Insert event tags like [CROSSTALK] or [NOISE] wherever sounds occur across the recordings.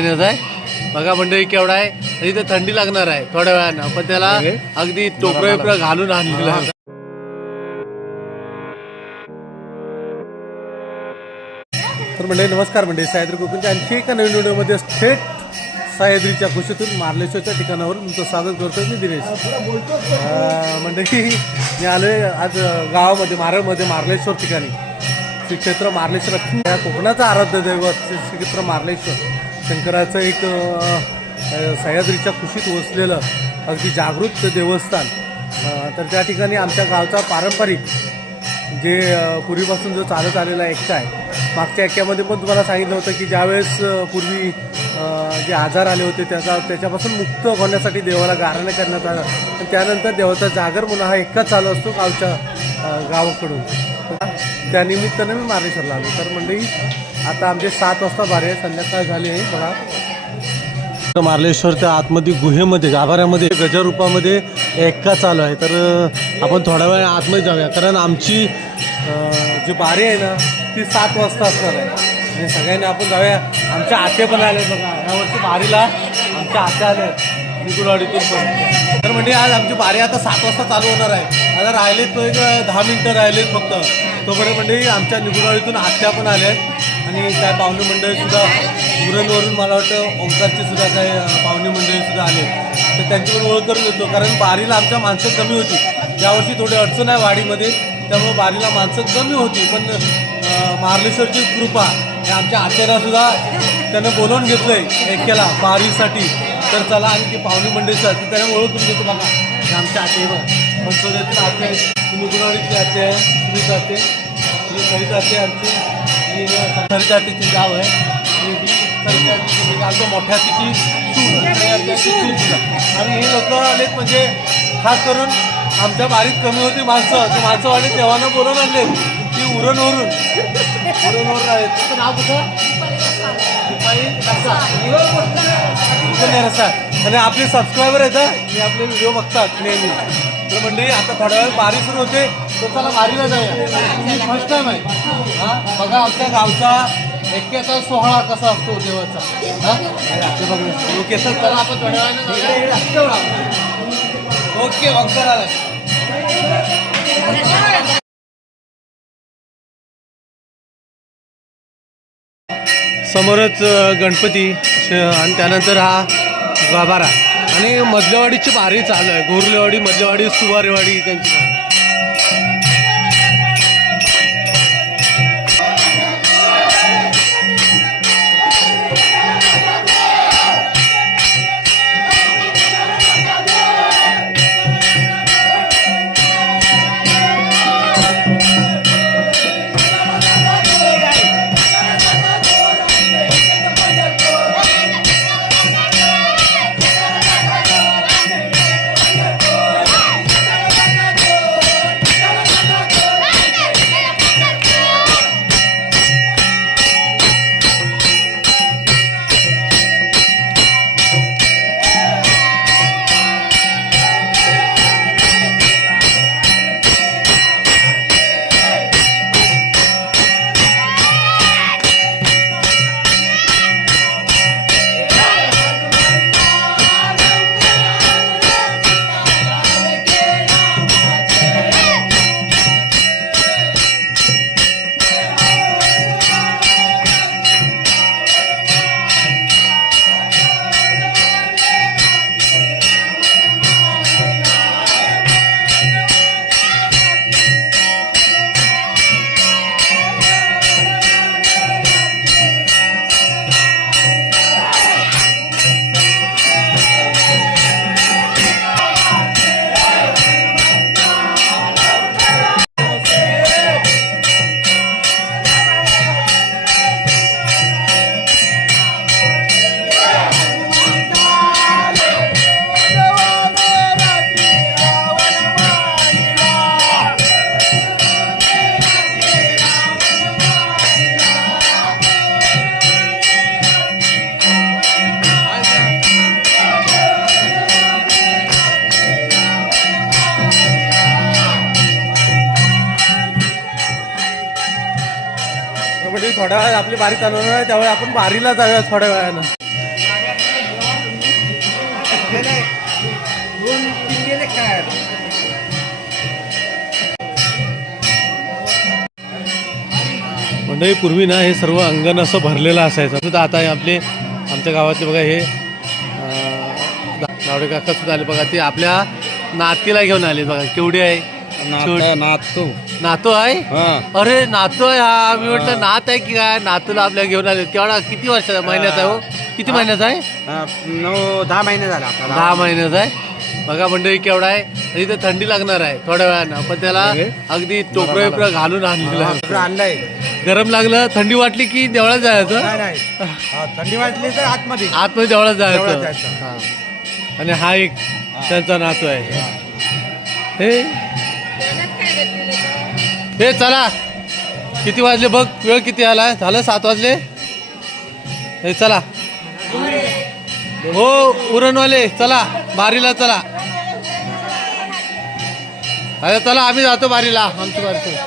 महिन्याचा आहे. बघा मंडळी केवढा आहे. आणि इथे थंडी लागणार आहे थोड्या वेळानं. पण त्याला? अगदी टोपरं बिपरं घालून आणलेलं आहे. तर मंडळी नमस्कार मंडळी. सह्याद्री कोकणच्या आणखी एका नवीन व्हिडिओमध्ये थेट सह्याद्रीच्या कुशीतून मार्लेश्वरच्या ठिकाणावर तुमचं स्वागत करतोय मी दिनेश. मंडळी मी आलोय आज गावामध्ये मारळमध्ये मार्लेश्वर ठिकाणी. श्री क्षेत्र मार्लेश्वर या कोकणाचं आराध्य दैवत. श्री क्षेत्र मार्लेश्वर. शंकराचं एक सह्याद्रीच्या कुशीत वसलेलं अगदी जागृत देवस्थान. तर त्या ठिकाणी आमच्या गावचा पारंपरिक जे पूर्वीपासून जो चालत आलेला एकटा आहे मागच्या एक्क्यामध्ये पण तुम्हाला सांगितलं होतं की ज्यावेळेस पूर्वी जे आजार आले होते त्याचा त्याच्यापासून मुक्त होण्यासाठी देवाला गारणं करण्यात आलं. आणि त्यानंतर देवाचा जागर म्हणून हा एकटाच चालू असतो गावच्या गावाकडून. त्यानिमित्तानं मी मार्लेश्वरला आलो. तर मंडळी आता आमचे सात वाजता बारे आहे संध्याकाळ झाली आहे बघा. मार्लेश्वरच्या आतमध्ये गुहेमध्ये गाभाऱ्यामध्ये गजरूपामध्ये एक्का चालू आहे. तर आपण थोड्या वेळ आतमध्ये जाऊया. कारण आमची जी बारी आहे ना ती सात वाजता असणार आहे. आणि सगळ्यांनी आपण जाऊया. आमच्या आते पण आले बघा. यावरती बारीला आमच्या आत्या आल्या आहेत. पण. तर म्हणजे आज आमची बारी आता सात वाजता चालू होणार आहे. आता राहिलेत तो एक दहा मिनटं राहिलेत फक्त. तोपर्यंत म्हणजे आमच्या निकुलवाडीतून आत्या पण आल्या आहेत. आणि त्या पाहुणे मंडळीसुद्धा उरणवरून मला वाटतं ओंकारचे सुद्धा काही पाहुणे मंडळीसुद्धा आले. तर त्यांची पण ओळख करून देतो कारण बारीला आमच्या माणसं कमी होती. यावर्षी थोडी अडचण आहे वाडीमध्ये. त्यामुळे बारीला माणसं कमी होती. पण अ, कृपा हे आमच्या आचार्यासुद्धा त्यांना त्यानं बोलवून आहे एकेला बारीसाठी. तर चला आणि ती पाहुणे मंडळीसाठी ती त्यांना ओळख करून देतो बघा. हे आमच्या आचार्य पण पंचोदयातील आते आहे? मुगुणवाडीची आते तुम्ही जाते आते करीत सरिता आते आमची. ही सरिता आतेची गाव आहे. आणि ही आतेची म्हणजे आमच्या मोठ्या तिची सून आणि आणि हे लोक आलेत म्हणजे खास करून आमच्या बारीत कमी होती माणसं. ते माणसं वाले देवानं बोलवून आणले ती उरणवरून. उरणवरून तुमचं नाव कुठं? आणि आपले सबस्क्रायबर आहेत. हे. आपले व्हिडिओ बघतात नेहमी तर म्हणजे आता थोड्या वेळ बारी सुरू होते तर चला बारीला जाऊया. फर्स्ट टाइम आहे. हा. बघा आमच्या गावचा एक्क्याचा सोहळा कसा असतो देवाचा. हा. बघा लोकेशन चला आपण थोड्या वेळाने. ओके ओंकार आलाय समोरच गणपती श- आणि त्यानंतर हा गाभारा. आणि मधल्यावाडीची भारी चालू आहे. गोरलेवाडी मधल्यावाडी सुवारेवाडी त्यांची. म्हणजे कबड्डी थोड्या वेळात आपली बारी चालवणार आहे त्यावेळी आपण बारीला जाऊया थोड्या वेळानं. मंडळी पूर्वी ना हे सर्व अंगण असं भरलेलं असायचं. म्हणजे सुद्धा आता हे आपले आमच्या गावातले बघा हे दा- नावडे काका सुद्धा आले बघा. ते आपल्या नातीला घेऊन आले बघा. केवढी आहे? नातू नातू आहे? हा. अरे नातू आहे हा. मी म्हटलं नात आहे की काय? नातूला आपल्या घेऊन आले. केवढा किती वर्षाचा महिन्याचा आहे हो? किती महिन्याचा आहे? नऊ दहा महिने झाले दहा महिन्याचा आहे? बघा मंडळी केवढा आहे. आणि इथे थंडी लागणार आहे थोड्या वेळानं. पण त्याला अगदी टोपरं बिपरं घालून आणलेलं आहे. आणलंय. गरम लागलं थंडी वाटली की देवळात जायचं? नाही नाही. हा, थंडी वाटली तर आतमध्ये. आतमध्ये देवळात देवळात जायचं. जायचं. हा. आणि हा एक त्यांचा नातू आहे. हे हे चला. किती वाजले बघ वेळ किती आला झालं सात वाजले? हे चला. हो उरणवाले चला बारीला चला. अरे चला आम्ही जातो बारीला आमची बारी चला.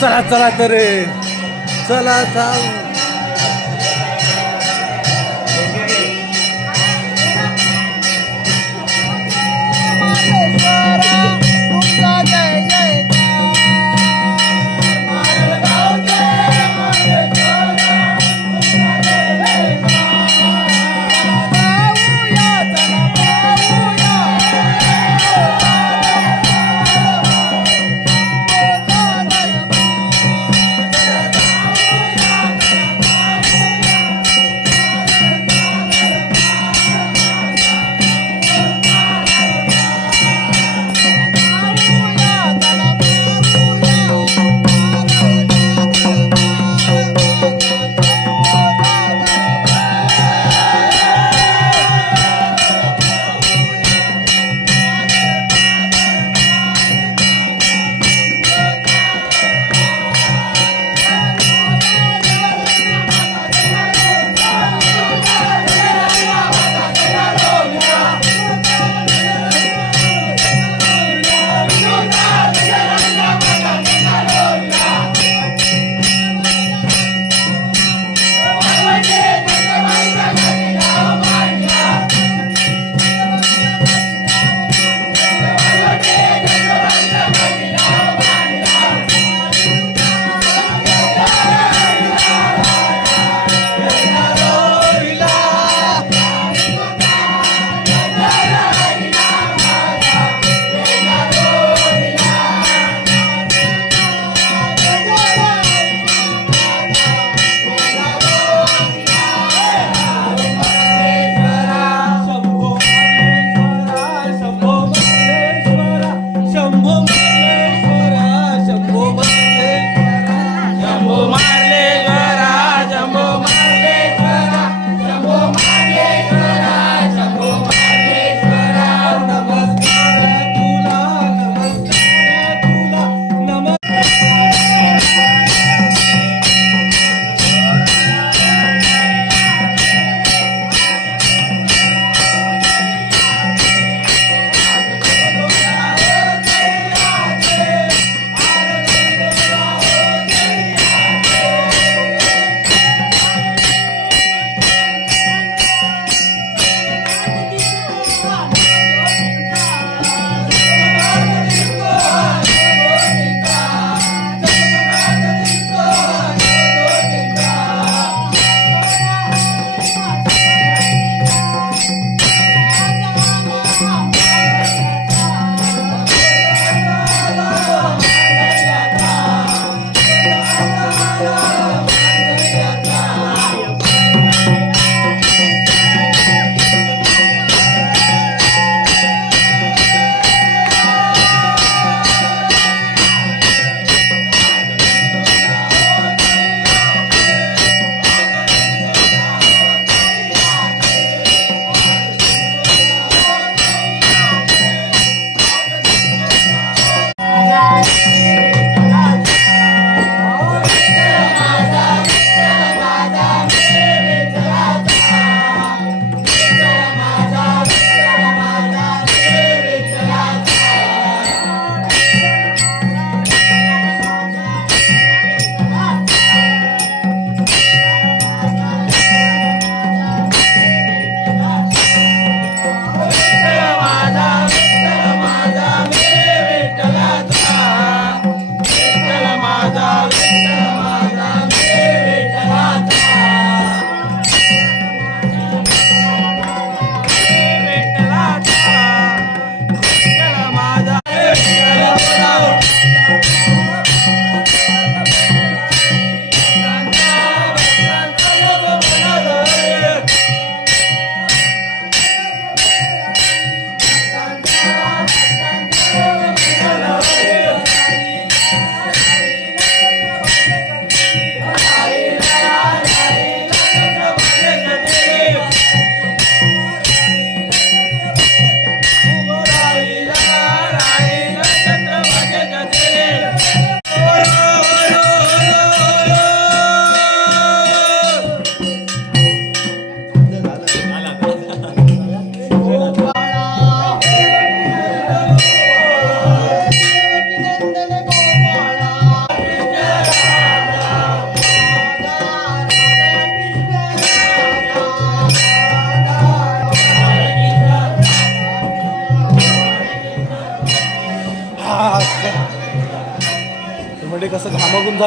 चला चला तर चला जाऊ.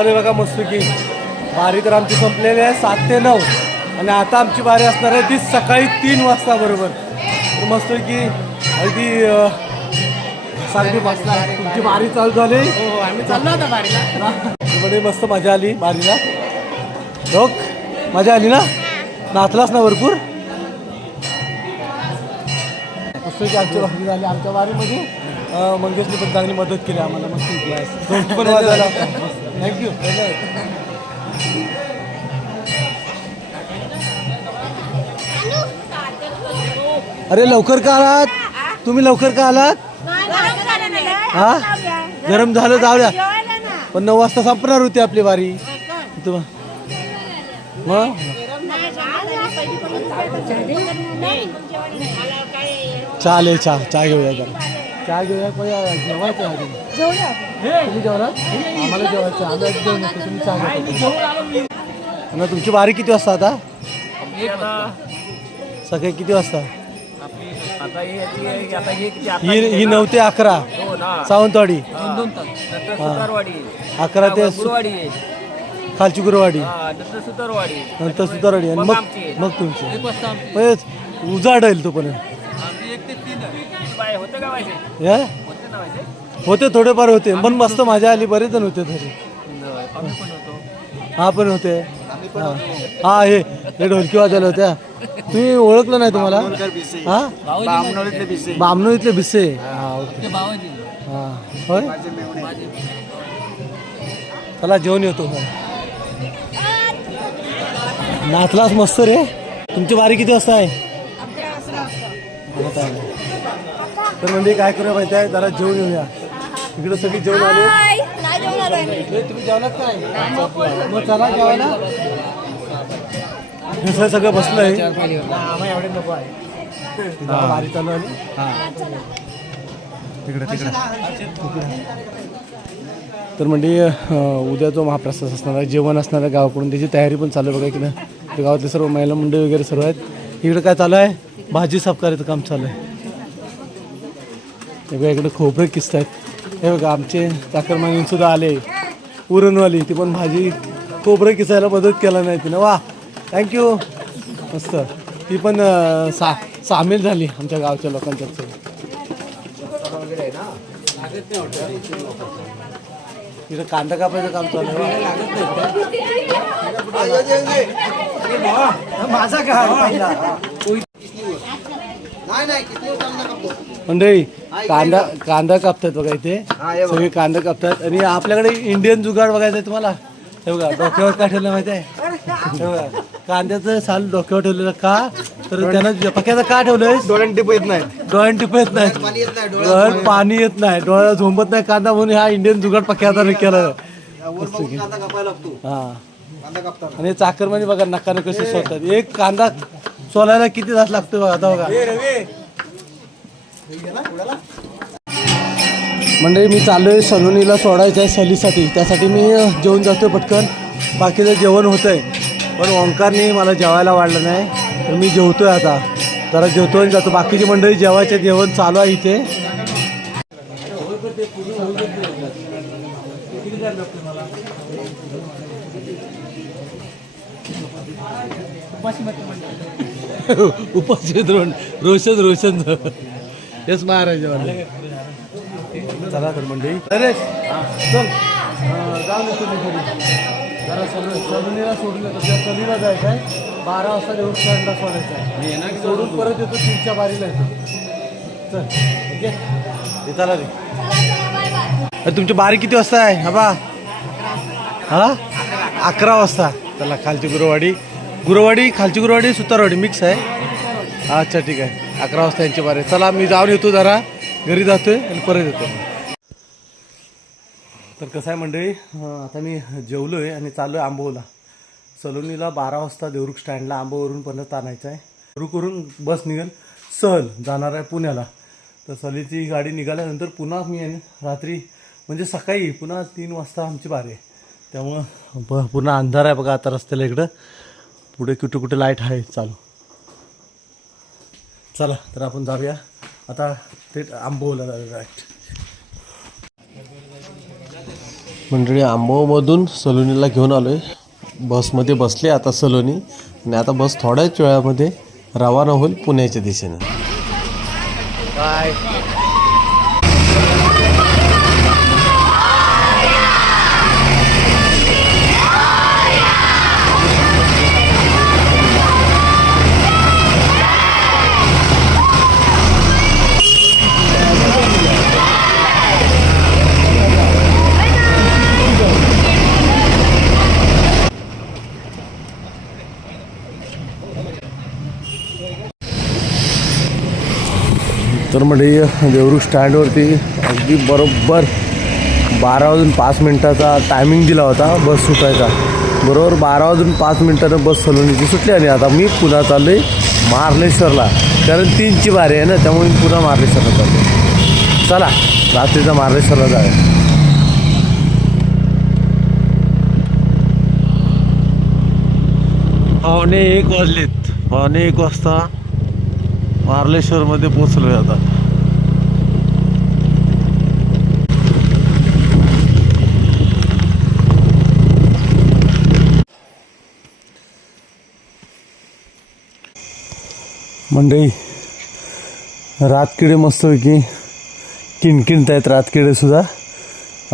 घामाघूम झालं बघा मस्त की. बारी तर आमची संपलेली आहे सात ते नऊ. आणि आता आमची बारी असणार आहे ती सकाळी तीन वाजता बरोबर. तर मस्त की अगदी बसला. तुमची बारी चालू झाली. हो आम्ही चाललो होता बारीला. म्हणजे मस्त मजा आली बारीला. लोक मजा आली ना? नाचलास ना भरपूर? मस्त की आमची बारी झाली. आमच्या बारीमध्ये मंगेशने पण चांगली मदत केली आम्हाला. मस्त पण थँक्यू अरे लवकर का आलात? तुम्ही लवकर का आलात? हा? गरम झालं जाऊ द्या. पण नऊ वाजता संपणार होती आपली वारी. तुम- मग चालेल चहा चहा घेऊया जरा. चहा घेऊया जेवायचं तुम्ही आम्हाला जेवायचं. आम्ही आधी जेवण तुम्ही ना तुमची वारी किती वाजता आता? सकाळी किती वाजता? ही ही नऊ ते अकरा. सावंतवाडी. अकरा ते खालची गुरुवाडी नंतर सुतारवाडी. आणि मग मग तुमची. म्हणजे उजाडेल तो पण होतं थोडेफार होते पण मस्त मजा आली बरेच जण होते तरी आम्ही पण होतो. हा पण होते. हा. हा, हे हे ढोलकी वाजायला होत्या. तुम्ही ओळखलं नाही तुम्हाला? हा? बामणो इथले भिसे. हा ओके. बाबाजी हा होय? चला जेवण येतो. नाचलास मस्त रे. तुमची वारी किती वाजता आहे. तर म्हणजे काय करूया माहिती आहे? जरा जेवण येऊया. इकडे सगळी जेवण आले. हे तुम्ही काय मग चला जेवायला. हे सगळं एवढे नको आहे चालू आली तिकडे तिकडे. तर म्हणजे उद्या जो महाप्रसाद असणार आहे जेवण असणार आहे गावाकडून त्याची तयारी पण चालू आहे बघा की ना ते गावातले सर्व महिला मंडळी वगैरे सर्व आहेत. इकडे काय चालू आहे? भाजी साफ करायचं काम चालू आहे. बघा इकडे खोबरे किस्त आहेत. हे बघा आमचे चाकरमानी सुद्धा आले. पुरणवाली ती पण भाजी खोबरं किसायला मदत केला नाही तिनं. वा थँक्यू मस्त. ती पण सा सामील झाली आमच्या गावच्या लोकांच्यात तिथं कांदा कापायचं काम चालू आहे. माझा काय मंडळी कांदा कांदा कापतात बघा इथे. सगळे कांदा कापतात. आणि आपल्याकडे इंडियन जुगाड बघायचं आहे तुम्हाला. हे बघा डोक्यावर काय ठेवलं माहिती आहे हे बघा कांद्याचं साल डोक्यावर ठेवलेलं का? तर त्यानं पक्याचं का ठेवलंय डोळ्यात टिप येत नाही. डोळ्यात टिप येत नाही. डोळ्यात पाणी येत नाही. डोळ्याला झोंबत नाही कांदा म्हणून हा इंडियन जुगाड पक्याचा केलं. हा. आणि चाकरमानी बघा नकाने कसे सोलतात एक कांदा सोलायला किती तास लागतो बघा आता बघा. म्हणजे मी चाललोय सलोनीला सोडायचं आहे सलीसाठी त्यासाठी मी जेवून जातोय पटकन. बाकीचं जेवण होतंय. पण ओंकारने मला जेवायला वाढलं नाही. तर मी जेवतोय आता. जरा जेवतो आणि जातो. बाकीची मंडळी जेवायचे जेवण चालू आहे इथे. [LAUGHS] उपाशी द्रोण रोशन रोशन येस महाराज. चला तर मंडळी. अरे चल. जाऊ जरा सलूनीला सलीला जायचं आहे बारा वाजता देऊन सोडायचं आहे सोडून परत येतो तीनच्या बारीला येतो चल ओके हे चला रे तुमची बारी किती वाजता आहे? हा बा हा? अकरा वाजता. चला खालची गुरुवाडी. गुरुवाडी खालची गुरुवाडी सुतारवाडी मिक्स आहे. अच्छा ठीक आहे. अकरा वाजता यांची बारे आहे. चला मी जाऊन येतो जरा. घरी जातोय आणि परत येतो. तर कसं आहे मंडळी? आता मी जेवलो आहे आणि चाललो आहे आंबोला. सलोनीला बारा वाजता देवरुख स्टँडला आंबोवरून परत आणायचं आहे. देवरुखवरून बस निघेल. सहल जाणार आहे पुण्याला. तर सहलीची गाडी निघाल्यानंतर पुन्हा मी रात्री म्हणजे सकाळी पुन्हा तीन वाजता आमची बारी आहे. त्यामुळं पुन्हा अंधार आहे बघा आता रस्त्याला इकडं. पुढे कुठे कुठे लाइट आहे चालू. चला तर आपण जाऊया. आता ते आंबोला डायरेक्ट मंडळी आंबोमधून सलोनीला घेऊन आलो आहे बसमध्ये बसले आता सलोनी. आणि आता बस थोड्याच वेळामध्ये रवाना होईल पुण्याच्या दिशेनं. बाय तर म्हणजे देवरुख स्टँडवरती अगदी बरोबर बारा वाजून पाच मिनटाचा टायमिंग दिला होता बस सुटायचा. बरोबर बारा वाजून पाच मिनटानं बस सलोनीची सुटली आणि आता मी पुन्हा चाललो आहे मार्लेश्वरला. कारण तीनची बारी आहे ना त्यामुळे मी पुन्हा मार्लेश्वरला चाललो चला रात्रीचा मार्लेश्वरला जाऊया. पावणे एक वाजलेत. पावणे एक वाजता मार्लेश्वरमध्ये पोचलोय आता. मंडई रातकिडे मस्तपैकी किणकिणत आहेत रातकिडेसुद्धा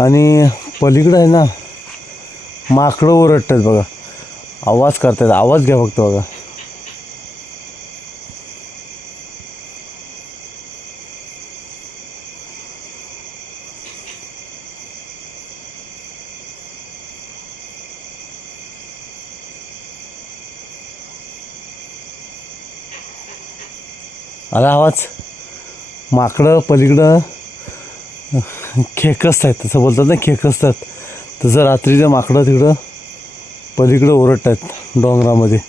आणि पलीकडं आहे ना माकडं ओरडत आहेत बघा. आवाज करतायत. आवाज घ्या फक्त बघा. आला आवाज. माकडं पलीकडं खेकसत आहेत. तसं बोलतात ना खेकसतात तसं रात्रीचं माकडं तिकडं पलीकडं ओरडत आहेत डोंगरामध्ये.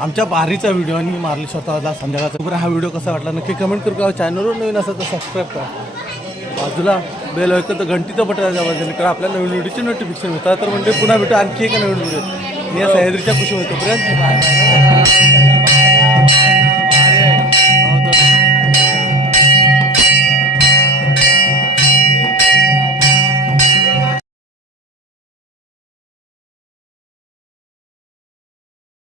आमच्या बारीचा व्हिडिओ आणि मारली स्वतःला संध्याकाळचा. बरं हा व्हिडिओ कसा वाटला? नक्की कमेंट करू का? चॅनलवर नवीन असेल तर सबस्क्राईब करा. बाजूला बेल ऐकतं तर घंटीचं बटन दाबा तर आपल्या नवीन व्हिडिओचे नोटिफिकेशन होतात तर म्हणजे पुन्हा भेटू आणखी एक नवीन व्हिडिओ मी या सह्याद्रीच्या खुशी होतो पर्यंत